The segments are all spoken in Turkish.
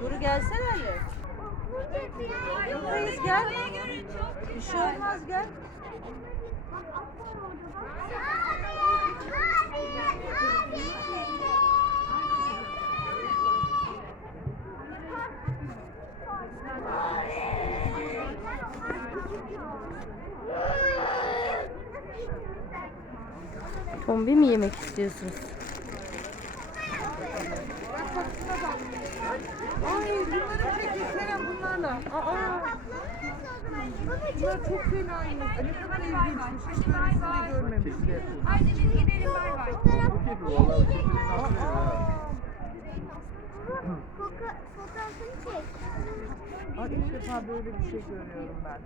Duru gelsene Ali. Buradayız gel. Bir şey olmaz gel. Tombi mi yemek istiyorsunuz? Ay bunları çekilsene bunlarla. Aa. Bunlar çok fenaymış. Ne kadar ilginçmiş. Hiç böylesini görmemiştim. Hadi biz gidelim bay bay. Fotoğrafını çek. Ay ilk defa böyle bir şey görüyorum ben.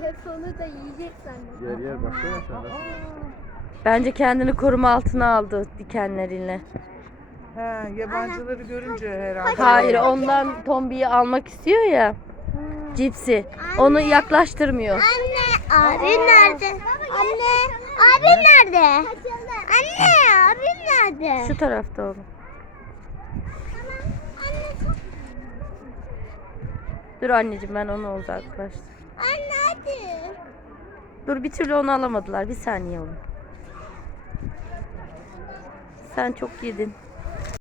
Telefonu da yiyecek sandım. Yer yer baksana sen de. Bence kendini koruma altına aldı dikenleriyle. He, yabancıları görünce herhalde. Hayır ondan Tombi'yi almak istiyor ya. Cipsi. Onu yaklaştırmıyor. Anne, abim nerede? Anne, abim nerede? Anne, abim nerede? Şu tarafta oğlum. Dur anneciğim ben onu uzaklaştır. Anne hadi. Dur bir türlü onu alamadılar. Bir saniye oğlum. Sen çok yedin.